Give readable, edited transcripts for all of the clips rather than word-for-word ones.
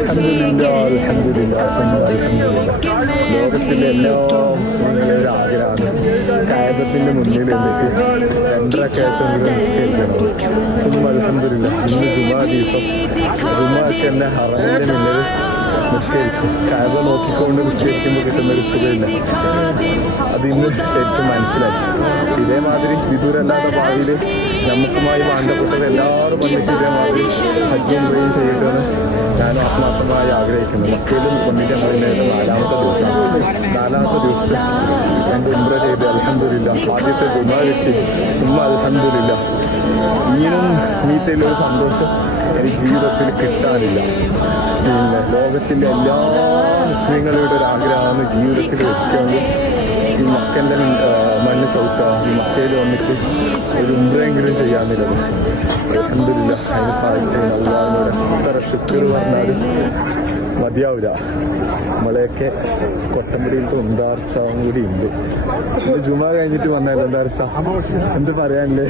അൽഹംദുലില്ലാ അൽഹംദുലില്ലാ അൽഹംദുലില്ലാ. ലോകത്തിലെ എല്ലാ മുസ്ലിങ്ങളുടെ ഒരു ആഗ്രഹമാണ് കഅബത്തിന്റെ മുന്നിൽ നിന്നിട്ട് രണ്ടരക്കായിട്ട് നിസ്കരിക്കണം. അൽഹംദുലില്ലാ ഇന്ന് ജുമാ ദിവസം ജുമാക്ക് തന്നെ ഹറമിന്റെ മുന്നിൽ നിസ്കരിച്ചു. കഅബ നോക്കിക്കൊണ്ട് നിസ്കരിക്കുമ്പോൾ കിട്ടുന്ന ഒരു സുഖമില്ല, അത് ഇന്ന് ശരിക്കും മനസ്സിലാക്കി. ഇതേമാതിരി വിദൂരല്ലാത്ത ഭാവിയിൽ നമുക്കുമായി ബന്ധപ്പെട്ടത് എല്ലാവരും വന്നിട്ട് ഇതേമാതിരി ഹജ്ജും ഉംറയും ചെയ്യട്ടെന്ന് ഞാൻ ആത്മാർത്ഥമായി ആഗ്രഹിക്കുന്നു. മക്കയിലും വന്നിട്ട് ഞങ്ങളിന്നേരം നാലാമത്തെ ദിവസം രണ്ട് ഉംറ ചെയ്ത് അൽഹംദുലില്ലാ ആദ്യത്തെ ജുമാ കിട്ടി. അൽഹംദുലില്ലാ ഇനിയും മീറ്റയിലൊരു സന്തോഷം എനിക്ക് ജീവിതത്തിൽ കിട്ടാനില്ല. പിന്നെ ലോകത്തിലെ എല്ലാ മുസ്ലിങ്ങളുടെ ഒരു ആഗ്രഹമാണ് ജീവിതത്തിൽ വെക്കുന്നത് ഈ മക്കൻ്റെ മണ്ണ് ചവിട്ടുക, ഈ മക്കയിൽ വന്നിട്ട് ഒരു ഉംറയെങ്കിലും ചെയ്യാമെന്നുള്ളത്. അൽഹംദുലില്ലാ അതിന് സാധിച്ചതിന് അല്ലാഹുവിനോട് എത്ര ശുക്ർ പറഞ്ഞാലും മതിയാവില്ല. നമ്മളെയൊക്കെ കൊട്ടമ്പടിയിലത്തെ ഉന്താർച്ചാവും കൂടി ഉണ്ട്. ജുമാ കഴിഞ്ഞിട്ട് വന്നാലും ഉന്താർച്ച എന്ത് പറയാനില്ലേ,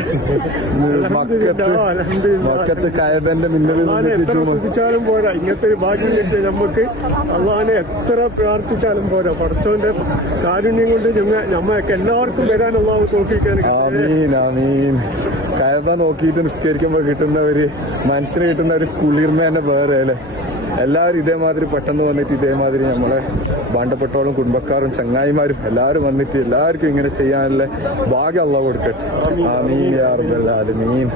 മക്കത്ത് കഅബന്റെ മുന്നിൽ പ്രാർത്ഥിച്ചാലും പോരാ, ഇങ്ങനത്തെ ഒരു ഭാഗ്യം കിട്ടിയ നമുക്ക് അള്ളാഹിനെ എത്ര പ്രാർത്ഥിച്ചാലും പോരാ. പടച്ചോന്റെ കാരുണ്യം കൊണ്ട് നമ്മയൊക്കെ എല്ലാവർക്കും വരാൻ അള്ളാഹു തോഫീക്കാൻ. ആമീൻ ആമീൻ. കഅബ നോക്കിയിട്ട് നിസ്കരിക്കുമ്പോൾ കിട്ടുന്ന ഒരു മനസ്സിന് കിട്ടുന്ന ഒരു കുളിർമ തന്നെ വേറെ അല്ലേ. എല്ലാവരും ഇതേമാതിരി പെട്ടെന്ന് വന്നിട്ട് ഇതേമാതിരി നമ്മളെ ബന്ധപ്പെട്ടോളും കുടുംബക്കാരും ചങ്ങായിമാരും എല്ലാവരും വന്നിട്ട് എല്ലാവർക്കും ഇങ്ങനെ ചെയ്യാനുള്ള ഭാഗ്യം അള്ളാഹു കൊടുക്കട്ടെ. ആമീൻ യാ റബ്ബൽ ആലമീൻ.